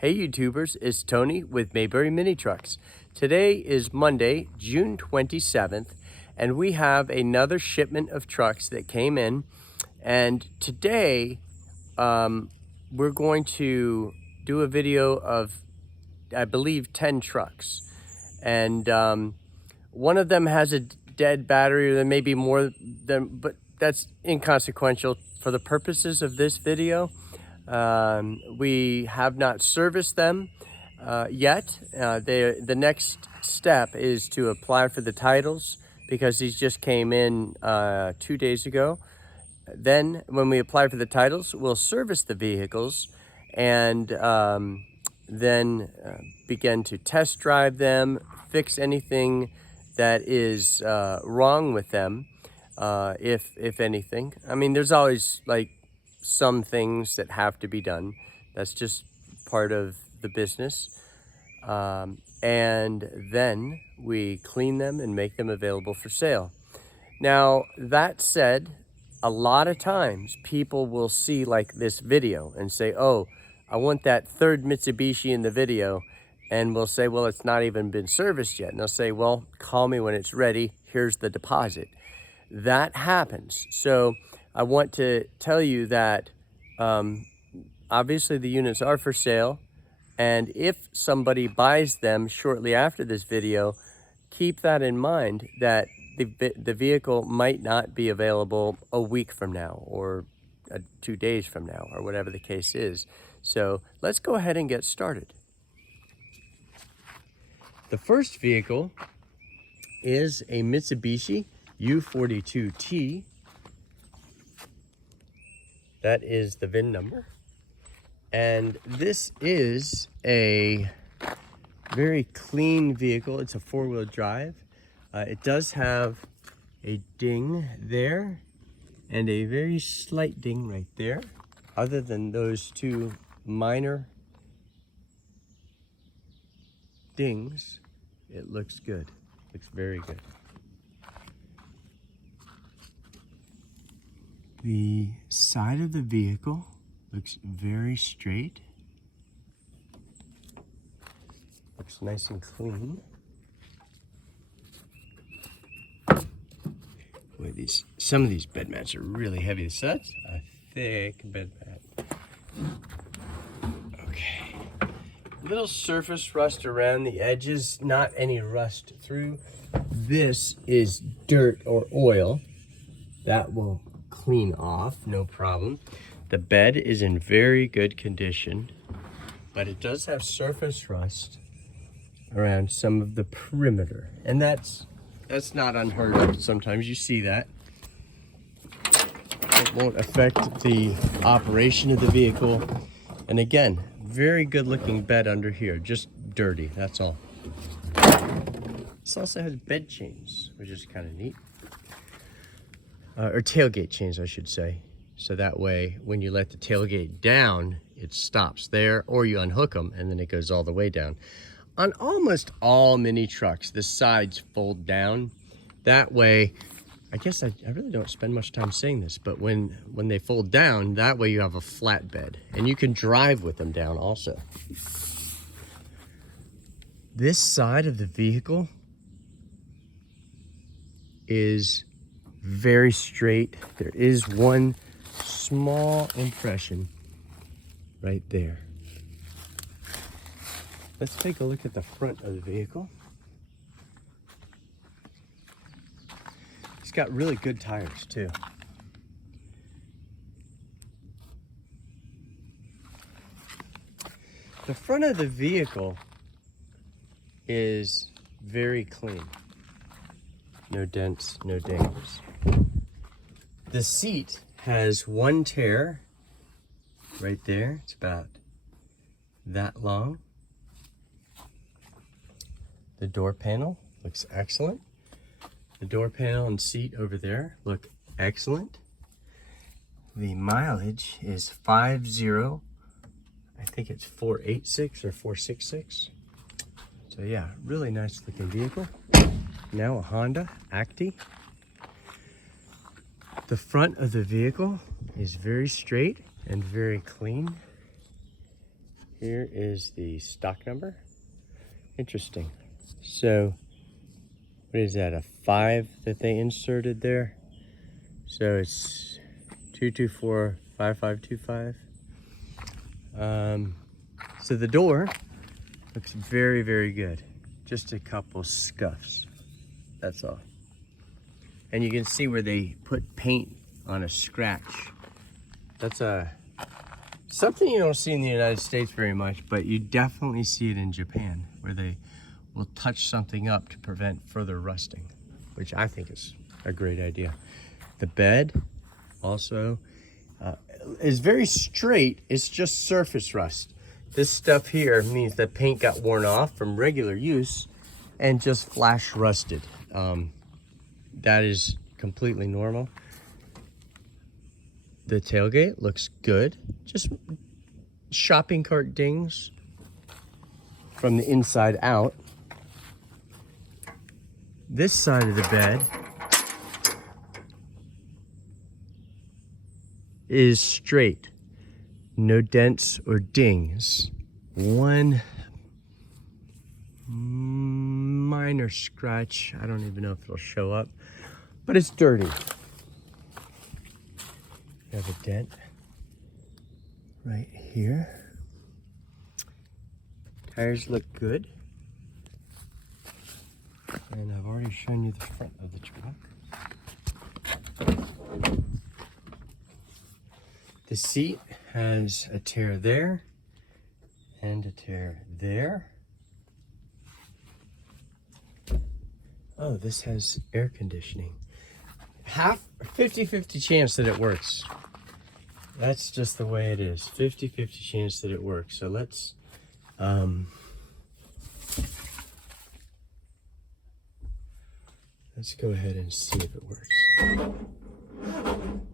Hey YouTubers, it's Tony with Mayberry Mini Trucks. Today is Monday, June 27th, and we have another shipment of trucks that came in. And today, we're going to do a video of, I believe, 10 trucks. And one of them has a dead battery, or there may be more than, but that's inconsequential for the purposes of this video. We have not serviced them yet. The next step is to apply for the titles because these just came in 2 days ago. Then when we apply for the titles, we'll service the vehicles and then begin to test drive them, fix anything that is wrong with them, if anything. I mean, there's always like some things that have to be done. That's just part of the business. And then we clean them and make them available for sale. Now, that said, a lot of times people will see like this video and say, oh, I want that third Mitsubishi in the video. And we'll say, well, it's not even been serviced yet. And they'll say, well, call me when it's ready. Here's the deposit. That happens. So I want to tell you that obviously the units are for sale, and if somebody buys them shortly after this video, keep that in mind that the vehicle might not be available a week from now or 2 days from now or whatever the case is. So let's go ahead and get started. The first vehicle is a Mitsubishi U42T. That is the VIN number. And this is a very clean vehicle. It's a four-wheel drive. It does have a ding there and a very slight ding right there. Other than those two minor dings, it looks good. Looks very good. The side of the vehicle looks very straight. Looks nice and clean. Boy, some of these bed mats are really heavy. So that's a thick bed mat. Okay. Little surface rust around the edges, not any rust through. This is dirt or oil. That will clean off, no problem. The bed is in very good condition, but it does have surface rust around some of the perimeter, and that's not unheard of. Sometimes you see that. It won't affect the operation of the vehicle. And again, very good looking bed under here, just dirty, that's all. This also has bed chains, which is kind of neat. Or tailgate chains, I should say. So that way, when you let the tailgate down, it stops there, or you unhook them and then it goes all the way down. On almost all mini trucks, the sides fold down. That way, I guess I really don't spend much time saying this, but when they fold down, that way you have a flat bed and you can drive with them down also. This side of the vehicle is very straight. There is one small impression right there. Let's take a look at the front of the vehicle. It's got really good tires too. The front of the vehicle is very clean. No dents, no dings. The seat has one tear right there. It's about that long. The door panel looks excellent. The door panel and seat over there look excellent. The mileage is 50. I think it's 486 or 466. So yeah, really nice looking vehicle. Now a Honda Acty. The front of the vehicle is very straight and very clean. Here is the stock number. Interesting. So, what is that, a 5 that they inserted there? So it's 224-5525. So the door looks very, very good. Just a couple scuffs, that's all. And you can see where they put paint on a scratch. That's something you don't see in the United States very much, but you definitely see it in Japan, where they will touch something up to prevent further rusting, which I think is a great idea. The bed also is very straight. It's just surface rust. This stuff here means that paint got worn off from regular use and just flash rusted. That is completely normal. The tailgate looks good. Just shopping cart dings from the inside out. This side of the bed is straight. No dents or dings. One minor scratch. I don't even know if it'll show up, but it's dirty. You have a dent right here. Tires look good. And I've already shown you the front of the truck. The seat has a tear there and a tear there. Oh, this has air conditioning. 50-50 chance that it works. That's just the way it is. 50-50 chance that it works. So let's go ahead and see if it works.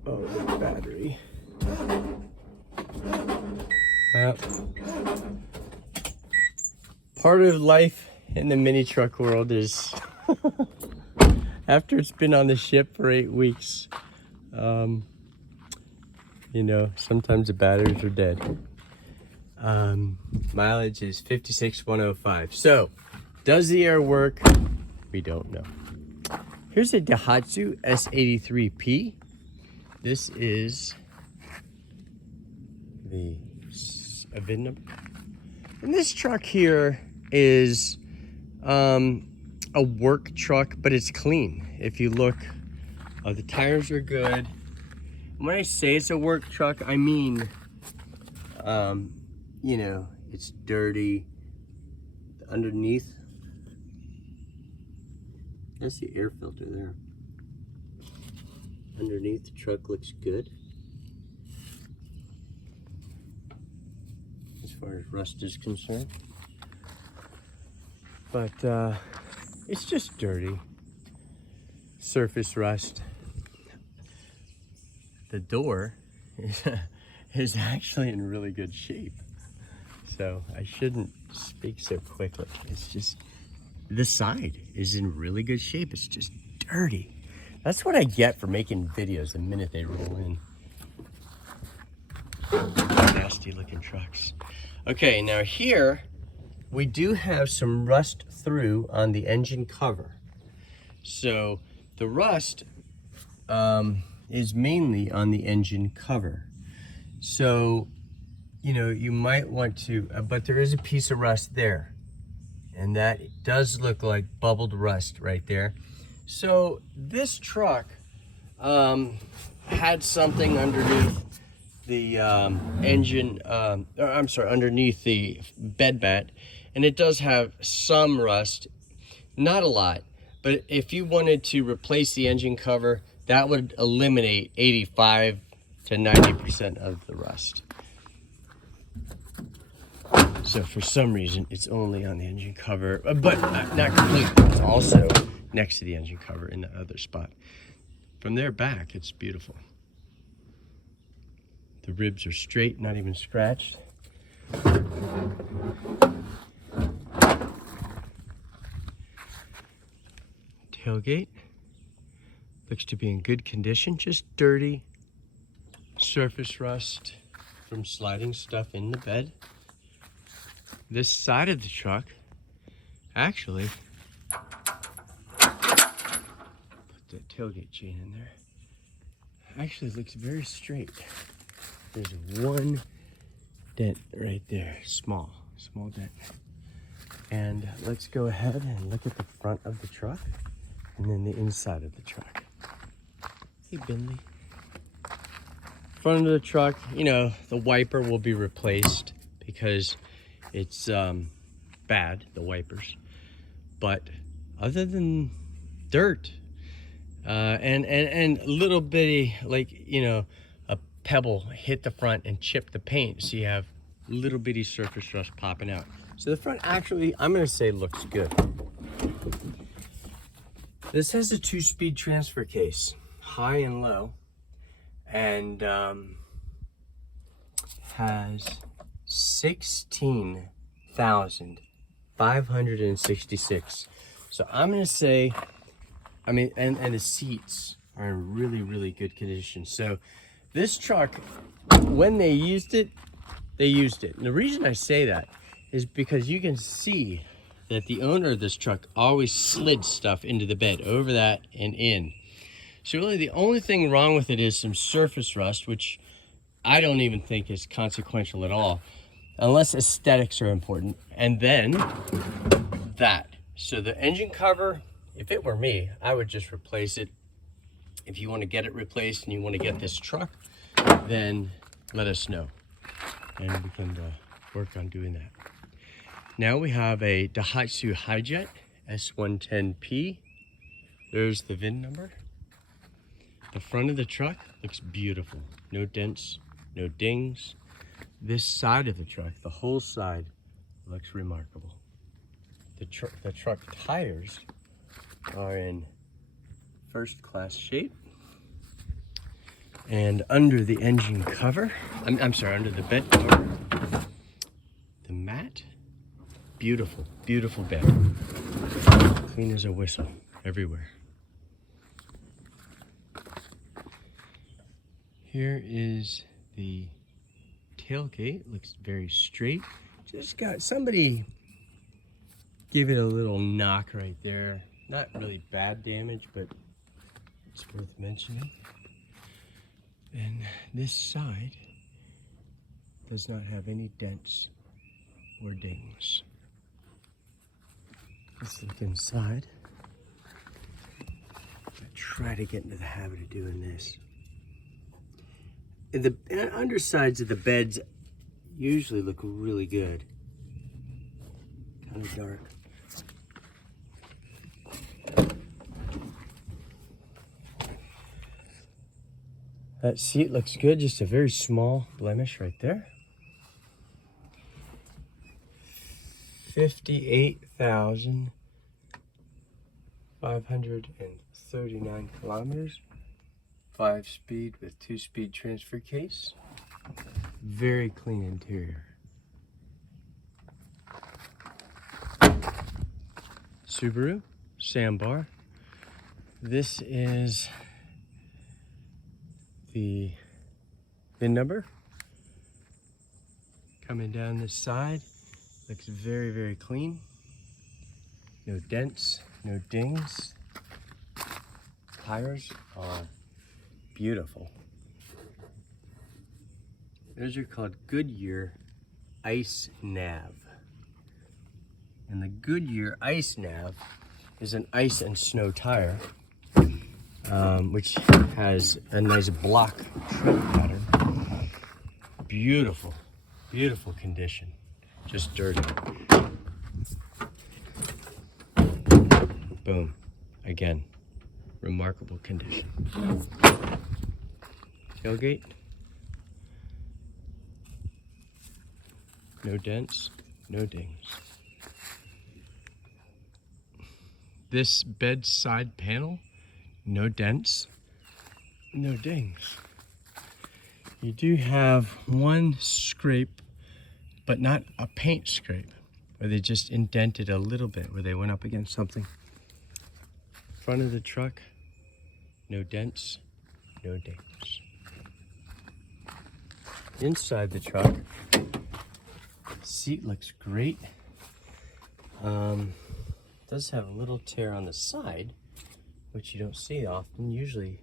Oh, the battery. Well, part of life in the mini truck world is after it's been on the ship for 8 weeks, you know, sometimes the batteries are dead. Mileage is 56,105. So, does the air work? We don't know. Here's a Daihatsu S83P. This is the VIN number. And this truck here is a work truck, but it's clean. If you look, the tires are good. When I say it's a work truck, I mean, you know, it's dirty. Underneath, that's the air filter there. Underneath, the truck looks good. As far as rust is concerned. But it's just dirty. Surface rust. The door is actually in really good shape. So I shouldn't speak so quickly. It's just, the side is in really good shape. It's just dirty. That's what I get for making videos the minute they roll in. Nasty looking trucks. Okay, now here we do have some rust through on the engine cover. So the rust is mainly on the engine cover. So, you know, you might want to, but there is a piece of rust there. And that does look like bubbled rust right there. So this truck had something underneath the engine, I'm sorry, underneath the bed mat. And it does have some rust, not a lot. But if you wanted to replace the engine cover, that would eliminate 85 to 90% of the rust. So for some reason, it's only on the engine cover, but not completely. It's also next to the engine cover in the other spot. From there back, it's beautiful. The ribs are straight, not even scratched. Tailgate looks to be in good condition, just dirty. Surface rust from sliding stuff in the bed. This side of the truck actually, put the tailgate chain in there, actually looks very straight. There's one dent right there, small dent. And let's go ahead and look at the front of the truck and then the inside of the truck. Hey, Binley. Front of the truck, you know, the wiper will be replaced because it's bad, the wipers. But other than dirt and little bitty, like, you know, a pebble hit the front and chipped the paint, so you have little bitty surface rust popping out. So the front actually, I'm gonna say, looks good. This has a 2-speed transfer case, high and low, and has 16,566. So I'm gonna say, I mean, and the seats are in really, really good condition. So this truck, when they used it, they used it. And the reason I say that is because you can see that the owner of this truck always slid stuff into the bed, over that and in. So really the only thing wrong with it is some surface rust, which I don't even think is consequential at all, unless aesthetics are important. And then that. So the engine cover, if it were me, I would just replace it. If you want to get it replaced and you want to get this truck, then let us know, and we can work on doing that. Now we have a Daihatsu Hijet S110P. There's the VIN number. The front of the truck looks beautiful. No dents, no dings. This side of the truck, the whole side, looks remarkable. The truck tires are in first class shape. And under the engine cover, I'm sorry, under the bed cover, the mat, beautiful, beautiful bed. Clean as a whistle everywhere. Here is the tailgate, looks very straight. Just got somebody give it a little knock right there. Not really bad damage, but it's worth mentioning. And this side does not have any dents or dings. Let's look inside. I try to get into the habit of doing this. And the undersides of the beds usually look really good. Kind of dark. That seat looks good, just a very small blemish right there. 58,539 kilometers. 5-speed with 2-speed transfer case. Very clean interior. Subaru Sambar. This is the VIN number. Coming down this side, looks very, very clean. No dents, no dings. Tires are beautiful. Those are called Goodyear Ice Nav. And the Goodyear Ice Nav is an ice and snow tire, which has a nice block tread pattern. Beautiful, beautiful condition. Just dirty. Boom. Again, remarkable condition. Tailgate. No dents, no dings. This bed side panel, no dents, no dings. You do have one scrape, but not a paint scrape, where they just indented a little bit, where they went up against something. Front of the truck, no dents, no dings. Inside the truck, Seat looks great. Does have a little tear on the side, which you don't see often. Usually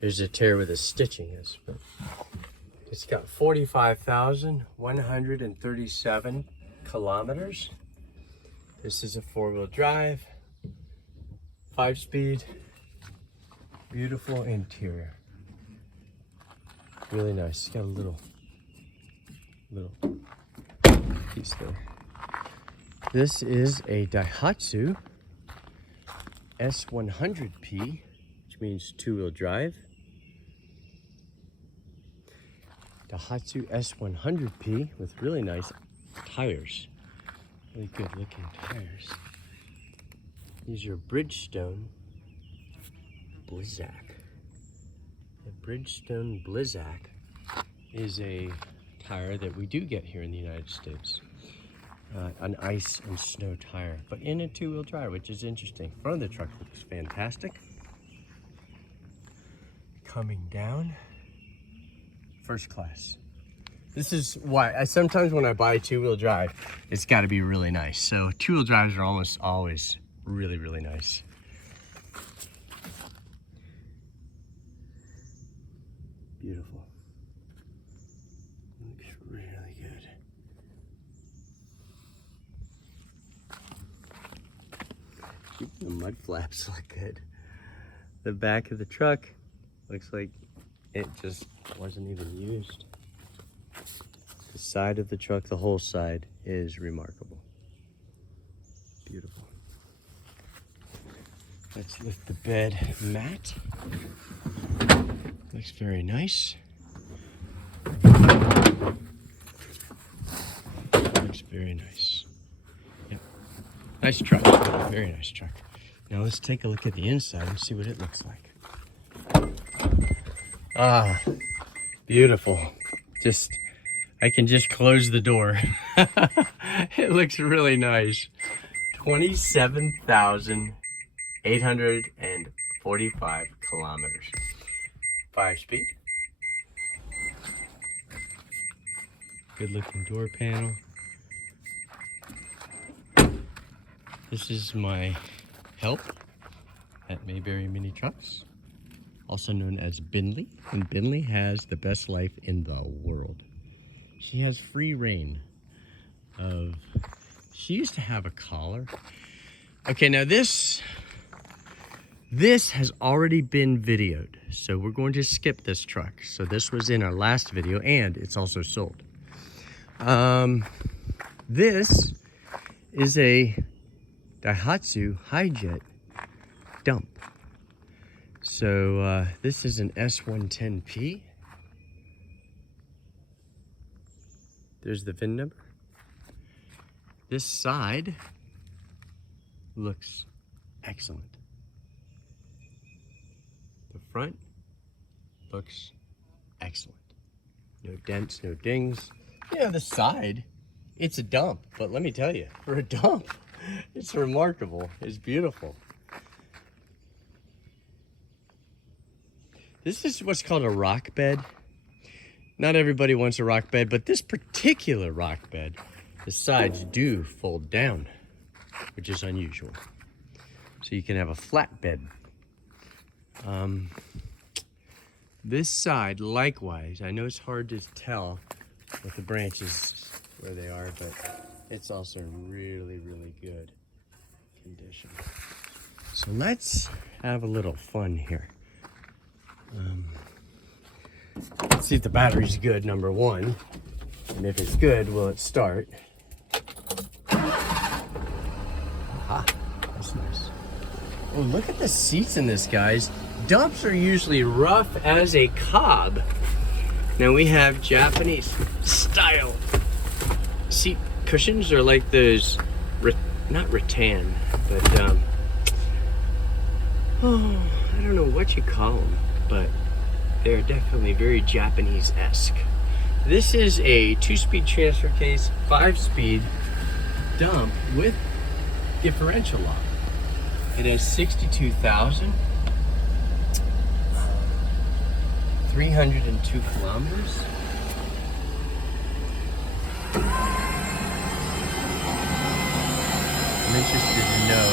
there's a tear where the stitching is, but it's got 45,137 kilometers. This is a 4-wheel drive, 5-speed, beautiful interior. Really nice. It's got a little piece there. This is a Daihatsu S100P, which means 2-wheel drive. Daihatsu S100P with really nice tires. Really good looking tires. These are Bridgestone Blizzak. The Bridgestone Blizzak is a tire that we do get here in the United States. An ice and snow tire, but in a 2-wheel drive, which is interesting. Front of the truck looks fantastic. Coming down, first class. This is why sometimes when I buy a 2-wheel drive, it's got to be really nice. So 2-wheel drives are almost always really, really nice. Beautiful. Looks really good. The mud flaps look good. The back of the truck looks like it just wasn't even used. The side of the truck, the whole side, is remarkable. Beautiful. Let's lift the bed mat. Looks very nice. Looks very nice. Yep. Nice truck. Very nice truck. Now let's take a look at the inside and see what it looks like. Ah, beautiful. I can just close the door. It looks really nice. 27,845 kilometers. 5-speed. Good looking door panel. This is my help at Mayberry Mini Trucks, also known as Binley. And Binley has the best life in the world. She has free reign of, she used to have a collar. Okay, now this has already been videoed, so we're going to skip this truck. So this was in our last video, and it's also sold. This is a Daihatsu Hijet dump. So this is an S110P. There's the VIN number. This side looks excellent. The front looks excellent. No dents, no dings. Yeah, the side, it's a dump, but let me tell you, for a dump, it's remarkable. It's beautiful. This is what's called a rock bed. Not everybody wants a rock bed, but this particular rock bed, the sides do fold down, which is unusual. So you can have a flat bed. This side, likewise, I know it's hard to tell with the branches where they are, but it's also really, really good condition. So let's have a little fun here. Let's see if the battery's good, number one. And if it's good, will it start? Aha, that's nice. Oh, look at the seats in this, guys. Dumps are usually rough as a cob. Now we have Japanese style seat cushions. They're like those, not rattan, but oh, I don't know what you call them, but they're definitely very Japanese-esque. This is a 2-speed transfer case, 5-speed dump with differential lock. It has 62,302 kilometers. I'm interested to know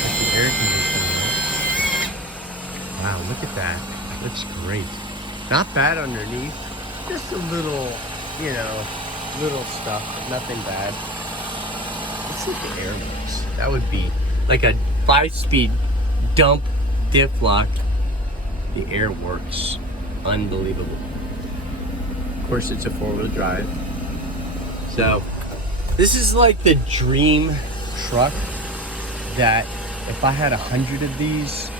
what the air conditioning is. Wow, look at that. That looks great. Not bad underneath. Just a little, you know, little stuff, but nothing bad. Let's see if the air works. That would be like a 5-speed dump diff lock. The air works. Unbelievable. Of course, it's a 4-wheel drive. So, this is like the dream truck that if I had 100 of these,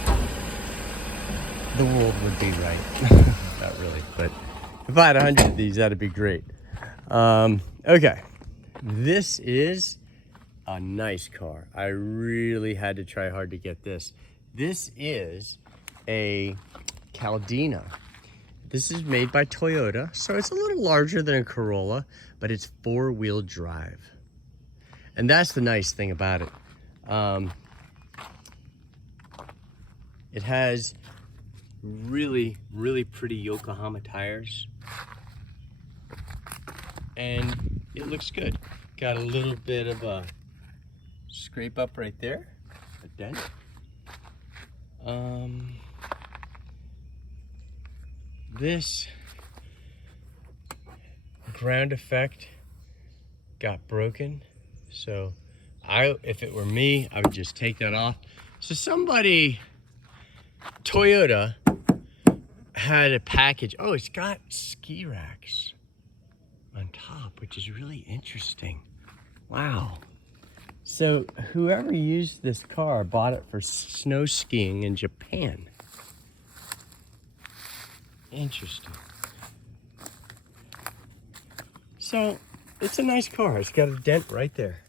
the world would be right. Not really, but if I had 100 of these, that'd be great. Okay, this is a nice car. I really had to try hard to get this. This is a Caldina. This is made by Toyota, so it's a little larger than a Corolla, but it's 4-wheel drive. And that's the nice thing about it. It has really, really pretty Yokohama tires. And it looks good. Got a little bit of a scrape up right there, a dent. This ground effect got broken, so if it were me, I would just take that off. So somebody, Toyota, had a package. Oh, it's got ski racks on top, which is really interesting. Wow. So whoever used this car bought it for snow skiing in Japan. Interesting. So it's a nice car. It's got a dent right there.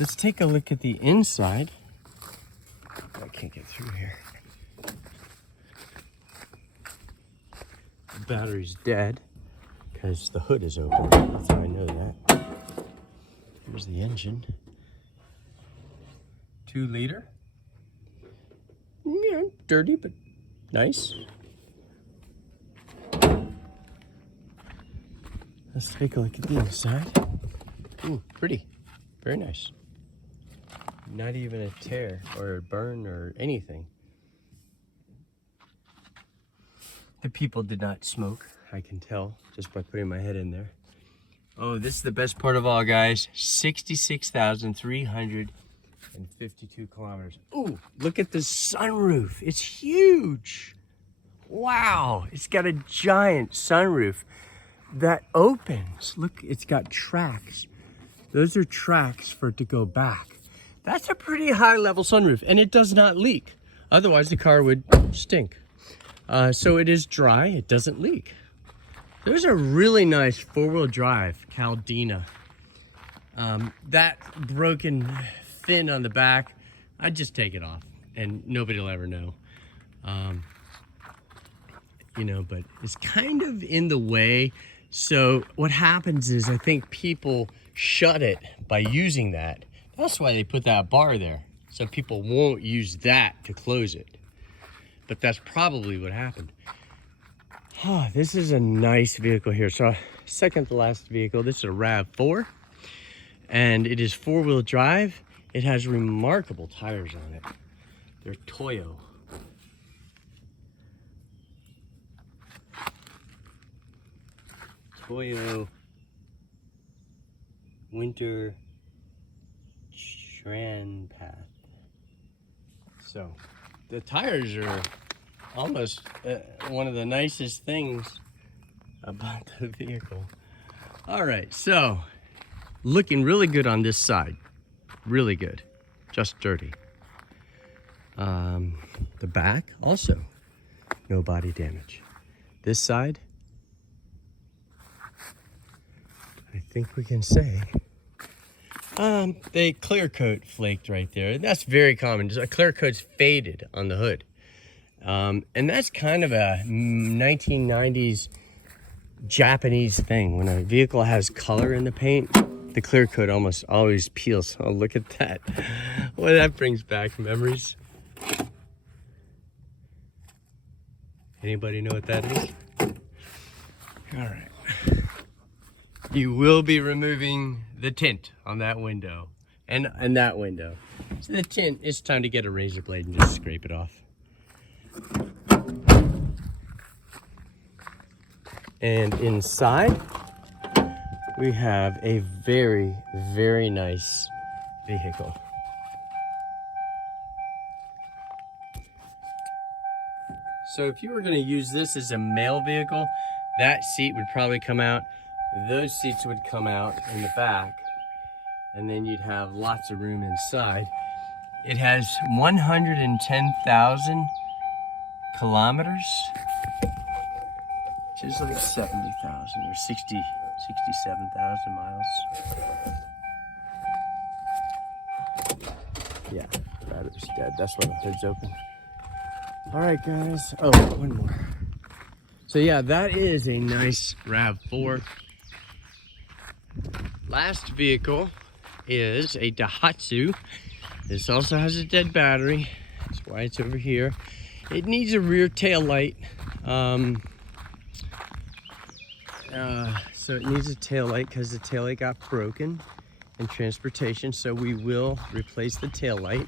Let's take a look at the inside. I can't get through here. The battery's dead because the hood is open. That's how I know that. Here's the engine. 2-liter. Yeah, dirty, but nice. Let's take a look at the inside. Ooh, pretty. Very nice. Not even a tear or a burn or anything. The people did not smoke, I can tell, just by putting my head in there. Oh, this is the best part of all, guys. 66,352 kilometers. Ooh, look at the sunroof. It's huge. Wow, it's got a giant sunroof that opens. Look, it's got tracks. Those are tracks for it to go back. That's a pretty high level sunroof, and it does not leak. Otherwise, the car would stink. So it is dry, it doesn't leak. There's a really nice 4-wheel drive Caldina. That broken fin on the back, I'd just take it off and nobody will ever know. You know, but it's kind of in the way. So what happens is I think people shut it by using that. That's why they put that bar there. So people won't use that to close it. But that's probably what happened. Oh, this is a nice vehicle here. So second to last vehicle, this is a RAV4 and it is 4-wheel drive. It has remarkable tires on it. They're Toyo. Toyo Winter Tran Path. So the tires are almost one of the nicest things about the vehicle. All right, so looking really good on this side. Really good, just dirty. The back also, no body damage. This side, I think we can say, the clear coat flaked right there. That's very common. A clear coat's faded on the hood. And that's kind of a 1990s Japanese thing. When a vehicle has color in the paint, the clear coat almost always peels. Oh, look at that. Well, that brings back memories. Anybody know what that is? All right. you will be removing the tint on that window and that window. So the tint, it's time to get a razor blade and just scrape it off. And inside, we have a very, very nice vehicle. So if you were going to use this as a male vehicle, that seat would probably come out. Those seats would come out in the back, and then you'd have lots of room inside. It has 110,000 kilometers, which is like 70,000 or 67,000 miles. Yeah, the battery's dead. That's why the hood's open. All right, guys. Oh, one more. So yeah, that is a nice RAV4. Last vehicle is a Daihatsu. This also has a dead battery. That's why it's over here. It needs a rear tail light. So it needs a tail light because the tail light got broken in transportation. So we will replace the tail light.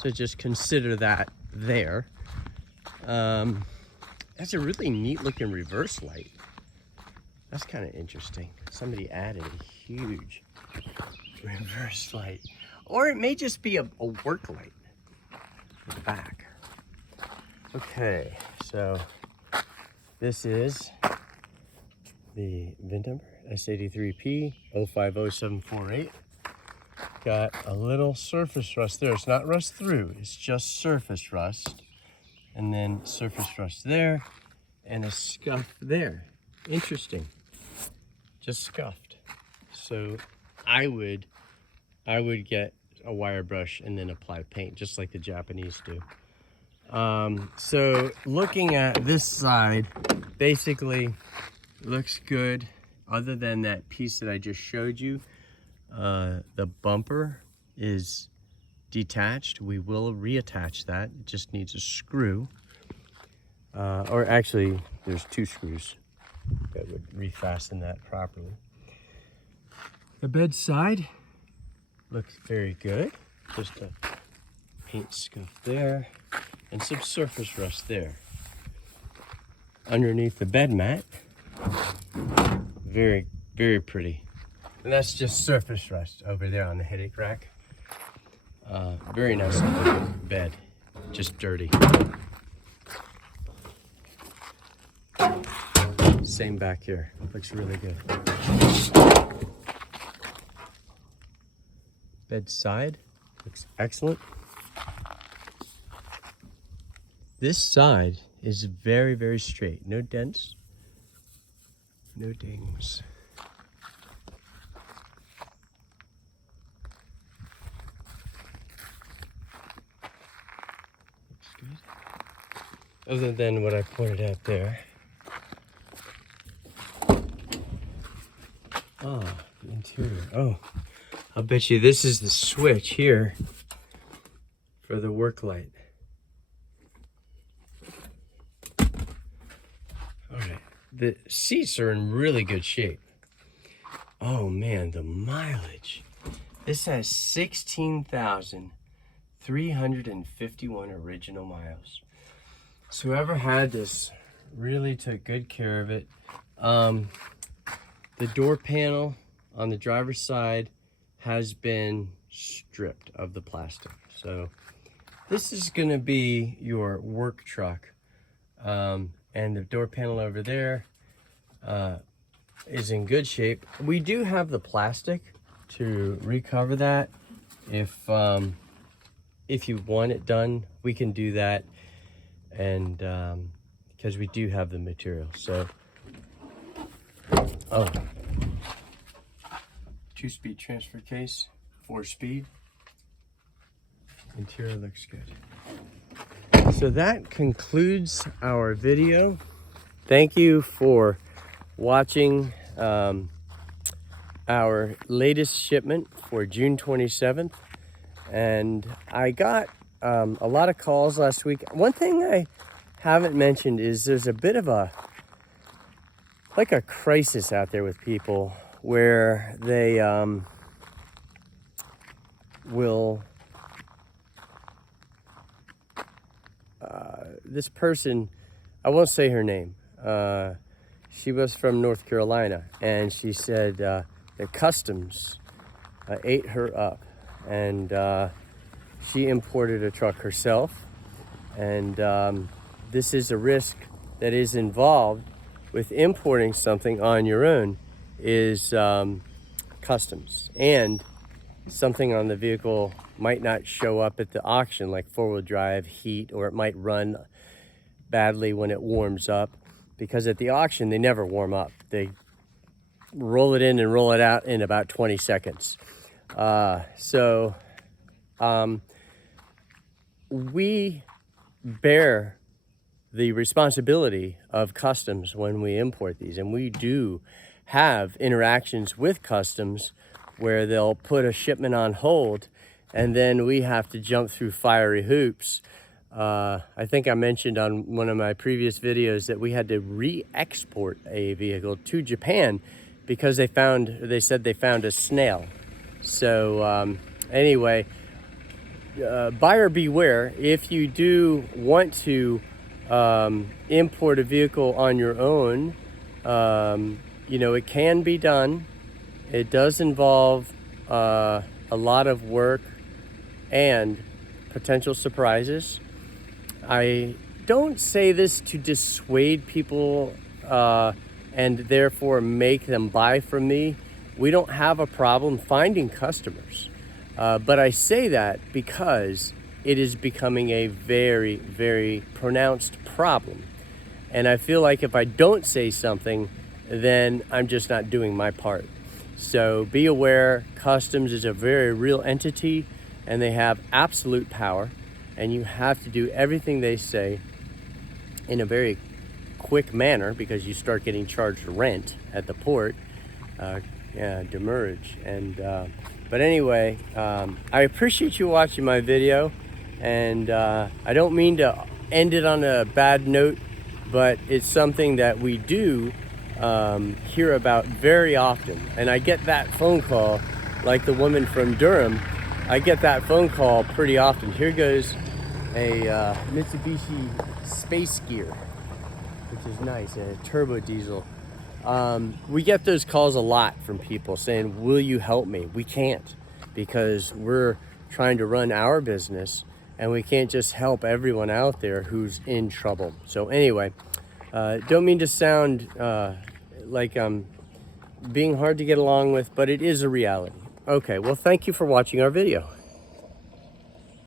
So just consider that there. That's a really neat looking reverse light. That's kind of interesting. Somebody added a huge reverse light. Or it may just be a work light in the back. Okay, so this is the VIN number, S83P 050748. Got a little surface rust there. It's not rust through, it's just surface rust. And then surface rust there, and a scuff there. Interesting. Just scuffed. So I would get a wire brush and then apply paint, just like the Japanese do. So looking at this side, basically looks good, other than that piece that I just showed you. The bumper is detached. We will reattach that. It just needs a screw. Or actually, there's 2 screws that would refasten that properly. The bed side looks very good. Just a paint scuff there and some surface rust there. Underneath the bed mat, very, very pretty. And that's just surface rust over there on the headache rack. Very nice looking bed, just dirty. Same back here, looks really good. Bed side looks excellent. This side is very, very straight. No dents, no dings. Looks good. Other than what I pointed out there. Oh, the interior. Oh, I'll bet you this is the switch here for the work light. All right, the seats are in really good shape. Oh man, the mileage. This has 16,351 original miles. So whoever had this really took good care of it. The door panel on the driver's side has been stripped of the plastic. So this is gonna be your work truck. And the door panel over there is in good shape. We do have the plastic to recover that. If you want it done, we can do that. And because we do have the material. So, oh, 2-speed transfer case, 4-speed. Interior looks good. So that concludes our video. Thank you for watching our latest shipment for June 27th. And I got a lot of calls last week. One thing I haven't mentioned is there's a bit of a crisis out there with people where they will, this person, I won't say her name, she was from North Carolina, and she said the customs ate her up, and she imported a truck herself, and this is a risk that is involved with importing something on your own, is customs, and something on the vehicle might not show up at the auction, like four-wheel drive, heat, or it might run badly when it warms up, because at the auction they never warm up. They roll it in and roll it out in about 20 seconds. We bear the responsibility of customs when we import these, and we do have interactions with customs where they'll put a shipment on hold, and then we have to jump through fiery hoops. I think I mentioned on one of my previous videos that we had to re-export a vehicle to Japan because they said they found a snail. So anyway, buyer beware. If you do want to import a vehicle on your own, you know, it can be done. It does involve a lot of work and potential surprises. I don't say this to dissuade people and therefore make them buy from me. We don't have a problem finding customers. But I say that because it is becoming a very, very pronounced problem. And I feel like if I don't say something, then I'm just not doing my part. So be aware, customs is a very real entity, and they have absolute power, and you have to do everything they say in a very quick manner, because you start getting charged rent at the port, demurrage. And but anyway, I appreciate you watching my video, and I don't mean to end it on a bad note, but it's something that we do hear about very often. And I get that phone call, like the woman from Durham. I get that phone call pretty often. Here goes a Mitsubishi Space Gear, which is nice, a turbo diesel. We get those calls a lot from people saying, will you help me? We can't, because we're trying to run our business, and we can't just help everyone out there who's in trouble. So anyway, don't mean to sound like I'm being hard to get along with, but it is a reality. Okay, well, thank you for watching our video.